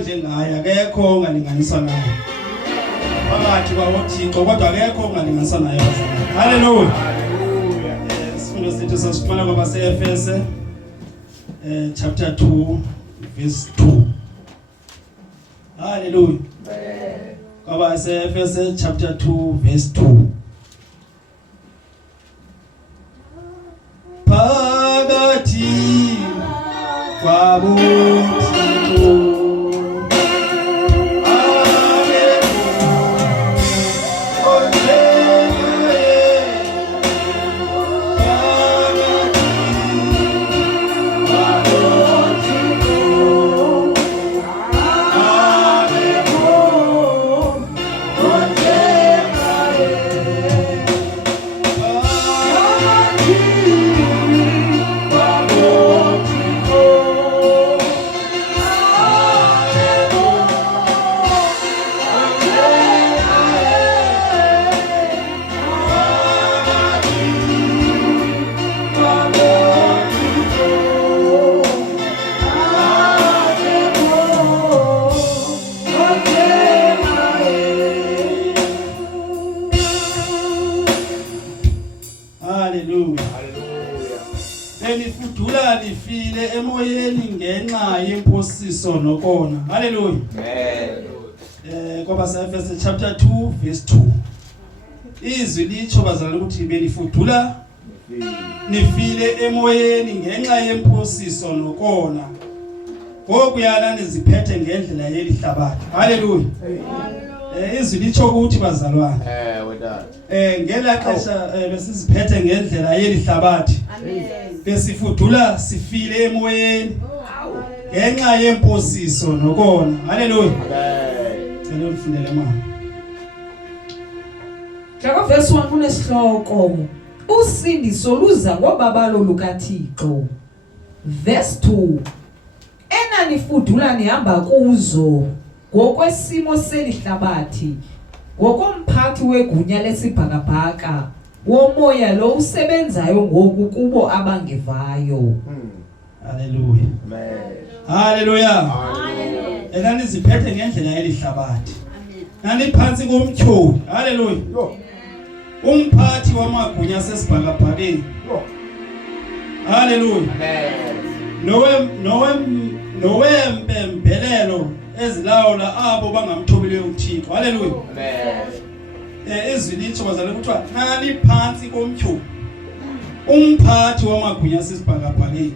onjengaye akekho ongalinganiswa naye phakathi kwawoThixo kodwa akekho ongalinganiswa naye haleluya isifundo sethu sasifumana kwabaseEfese chapter 2 verse 2 haleluya kwabaseEfese chapter 2 verse 2 phakathi kwawoThixo Benifudula nifile emoyeni ngenxa yemposiso nokona haleluya kwabaseEfese chapter 2 verse 2 izwi litsho bazalwane ukuthi benifudula nifile emoyeni ngenxa yemposiso nokona ngokuyana niziphethe ngendlela yelihlabathi haleluya izwi litsho ukuthi bazalwane ngela xesha besiziphethe ngendlela yelihlabathi besifudula sifile emoyeni ngenxa yemposiso nokona haleluya cela ufundele mama Jacob verse 1 kunesihloko usindiso luza ngobabalo lukaThixo verse 2 enanifudula nihamba kuzo ngokwesimo selihlabathi ngokomphathi wegunya lesibhakabhaka womoya lo usebenzayo ngoku kubo abangevayo haleluya haleluya enaniziphethe ngendlela yelihlabathi naniphansi komtyholi haleluya umphathi wamagunya asesibhakabhakeni haleluya nowempembelelo ezilawula abo bangamthobeliyo uThixo haleluya izwi litsho bazalwane kuthiwa nani phansi komtyholi umphathi wamagunya asesibhakabhakeni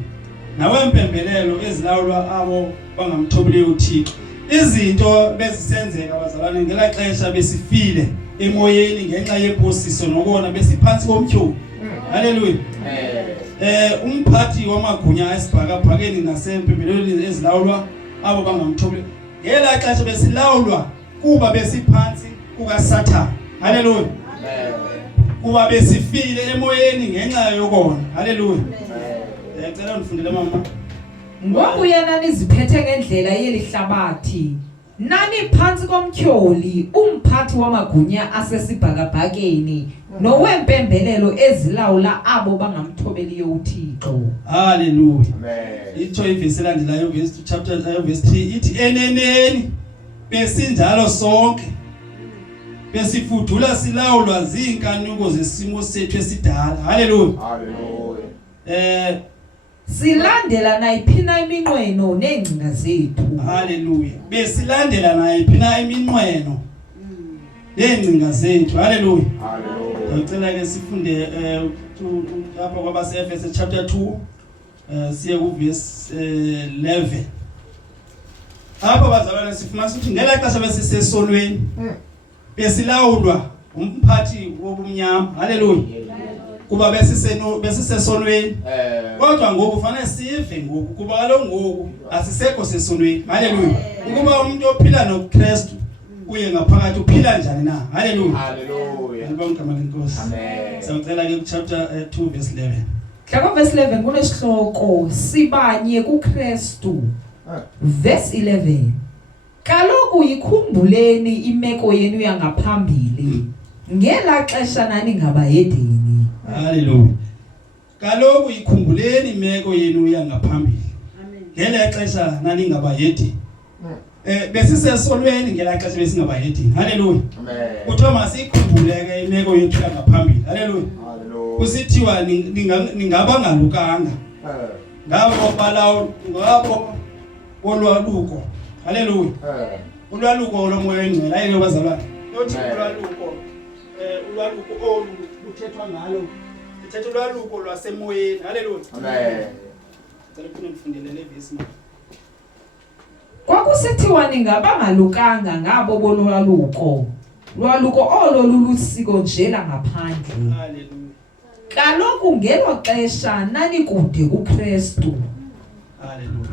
nawempembelelo ezilawulwa abo bangamthobeliyo uThixo izinto bezisenzeka bazalwane ngela xesha besifile emoyeni ngenxa yemposiso nokona besiphansi komtyholi haleluya umphathi wamagunya asesibhakabhakeni nasempembelelweni ezilawulwa abo bangamthobeliyo ngela xesha besilawulwa kuba besiphansi kukaSathane haleluya kuba besifile emoyeni ngenxa yokona haleluya ngicela undifundele mama ngokuyana niziphethe ngendlela yelihlabathi nani phansi komtyholi umphathi wamagunya asesibhakabhakeni nowempembelelo ezilawula abo bangamthobeliyo uThixo haleluya itsho ivesi elandelayo verse chapter verse 3 ithi eneneni besinjalo sonke besifudula silawulwa zinkanuko zesimo sethu esidala haleluya silandela nayiphina iminqweno neengcinga zethu haleluya besilandela nayiphina iminqweno neengcinga zethu haleluya ngicela ke sifunde lapha kwabaseEfese chapter 2 siye ku verse 11 apha bazalwane sifuna ukuthi ngela xesha besisesonweni besilawulwa umphathi wobumnyama haleluya kuba besisesonweni kodwa ngoku kufanele sive ngoku kuba kaloku ngoku asisekho sesonweni haleluya ukuba umuntu ophila noKristu uye ngaphakathi uphila njani na haleluya haleluya ngibonga malenkosi amen sawucela ke ku chapter 2 verse 11 Jacob verse 11 kunesihloko sibanye kuKristu verse 11 kaloku yikhumbuleni imeko yenu yangaphambili ngela xesha nani ngabayedeni haleluya kaloku yikhumbuleni imeko yenu yangaphambili amen ngela xesha nani ngabayedeni Besisesolweni ngelaxesha besingabayedini. Haleluya. Amen. Kuthiwa masikhumbuleke imeko yethu yangaphambili. Haleluya. Hallelujah. Kusithiwa ningaba ngalukanga. Ngabo olwaluko. Haleluya. Ulwaluko lomoya engcwele ayilo bazalwane. Yothi ulwaluko olu kuthethwa ngalo. Ithetha ulwaluko lwasemoyeni. Haleluya. Amen. Ngicela ukufuna nifundele le verse. Kwakusithiwa ningabangalukanga ngabo bolwaluko. Lwaluko olo lulusiko nje langaphandle. Haleluya. Kaloku ngelo xesha nanikude kuKristu. Haleluya.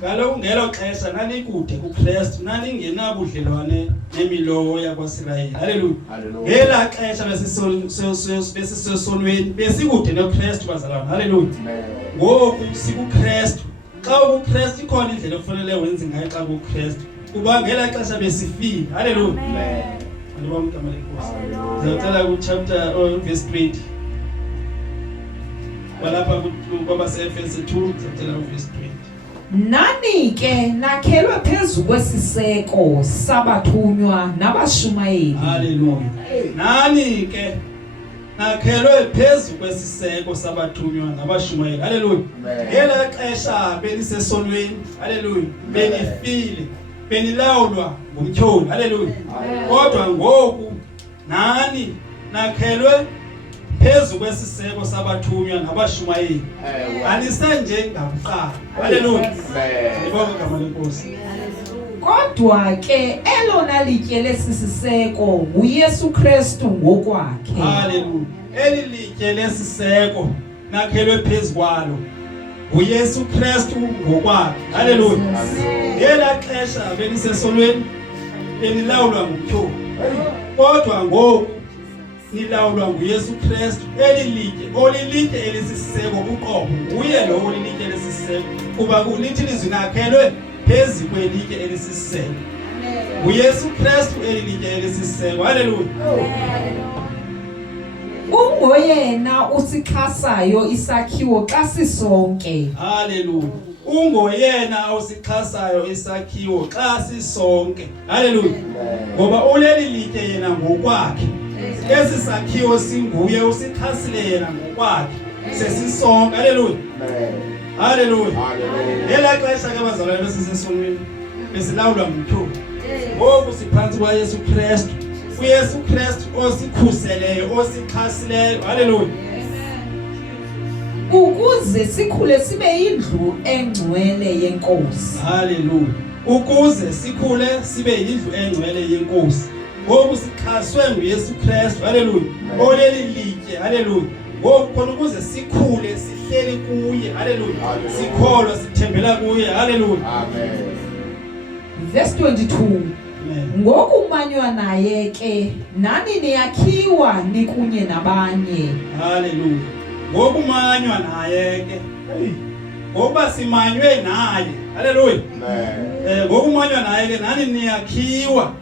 Kaloku ngelo xesha nanikude kuKristu naningenabudlelwane nemilowo yakwaSirayeli. Haleluya. Ngela xesha besisesonweni besikude noKristu bazalwane. Haleluya. Ngoku sikuKristu. Xa uKristu ikhona indlela ofanele wenze ngayo xa uKristu. Kuba ngela xesha besifile. Haleluya. Amen. Ngibonga igama lenkosi. Ngicela ku chapter verse 20. Walapha kwaba se-Efese 2 ngicela verse 20. Nani ke nakhelwe phezu kwesiseko sabathunywa nabashumayeli. Haleluya. Nani ke nakhelwe phezu kwesiseko sabathunywa nabashumayeli. Haleluya. Ngela xesha benisesonweni. Haleluya. Benifile. Benilawulwa ngumtyholi. Haleluya. Kodwa ngoku nani nakhelwe phezu kwesiseko sabathunywa nabashumayeli. Anisanje ngakuqala. Haleluya. Ngibonga igama lenkosi. Kodwa ke elona litye lesisiseko uYesu Kristu ngokwakhe. Haleluya. Eli litye lesiseko nakhelwe phezu kwalo uYesu Kristu ngokwakhe. Haleluya. Ngela xesha benisesolweni benilawulwa ngumtyholi. Kodwa ngoku nilawulwa nguYesu Kristu. Eli litye elisisiseko uqobo nguye lo olilitye lesisiseko kuba kulithi lizwi nakhelwe phezu kwelitye elisisiseko. uYesu Kristu eli litye elisisiseko. Haleluya. Ungoyena usixhasayo isakhiwo xa sisonke. Haleluya. Ungoyena usixhasayo isakhiwo xa sisonke. Haleluya. Ngoba uleli litye yena ngokwakhe. Esi sakhiwo singuye usixhasile yena ngokwakhe. Sesisonke. Haleluya. Haleluya. Ngela xesha ke bazalwane besisesonweni besilawulwa ngumtyholi. Ngoku siphantsi kwaYesu Kristu. uYesu Kristu osikhuseleyo osixhasileyo. Haleluya. Ukuze sikhule sibe yindlu engcwele yenkosi. Haleluya. Ukuze sikhule sibe yindlu engcwele yenkosi. Ngoku sixhaswe nguYesu Kristu. Haleluya. Oleli litye. Haleluya. Ngoku khona ukuze sikhule sihleli kuye. Haleluya. Sikholwa sithembela kuye. Haleluya. Amen. Verse 22. Ngokumanywa naye ke nani niyakhiwa nikunye nabanye. Haleluya. Ngokumanywa naye ke. Ngoba simanywe naye. Haleluya. Ngokumanywa naye ke nani niyakhiwa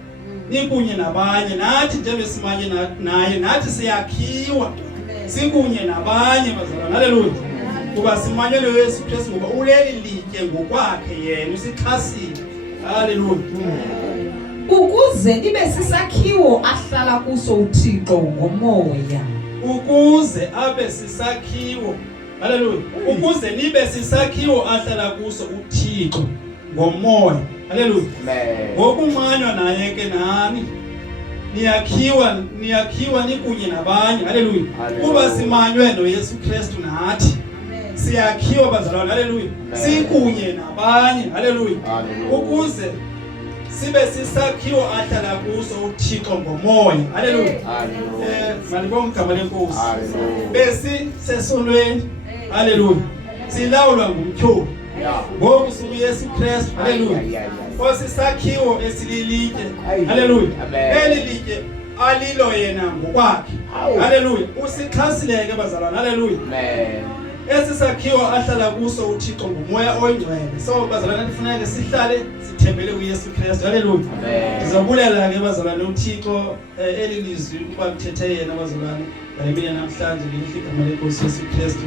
nikunye nabanye. Nathi nje besimanye naye nathi siyakhiwa sikunye nabanye bazalwane. Haleluya. Kuba simanywe noYesu Kristu ngoba uleli litye ngokwakhe yena usixhasile. Haleluya. Ukuze nibe sisakhiwo ahlala kuso uThixo ngomoya. Ukuze abe sisakhiwo. Haleluya. Ukuze nibe sisakhiwo ahlala kuso uThixo ngomoya. Haleluya. Ngokumanywa naye ke nani niyakhiwa nikunye nabanye. Haleluya. Kuba simanywe noYesu Kristu nathi siyakhiwa bazalwane. Haleluya. Sikunye nabanye. Haleluya. Ukuze sibe sisakhiwo ahlala kuso uThixo ngomoya. Haleluya. Malibonga igama lenkosi. Besisesonweni. Haleluya. Silawulwa ngumtyholi. Ngoku uYesu Kristu. Haleluya. Osisakhiwo esililitye. Haleluya. Eli litye alilo yena ngokwakhe. Haleluya. Usixhasileke bazalwane. Haleluya. Esi sakhiwo ahlala kuso uThixo ngumoya oyingcwele. So bazalwane kufanele sihlale sithembele kuYesu Kristu. Haleluya. Ndizabulela ke bazalwane uThixo eli lizwi kuba kuthethe yena bazalwane. Ngalebiya namhlanje ngelihle igama lenkosi Yesu Kristu.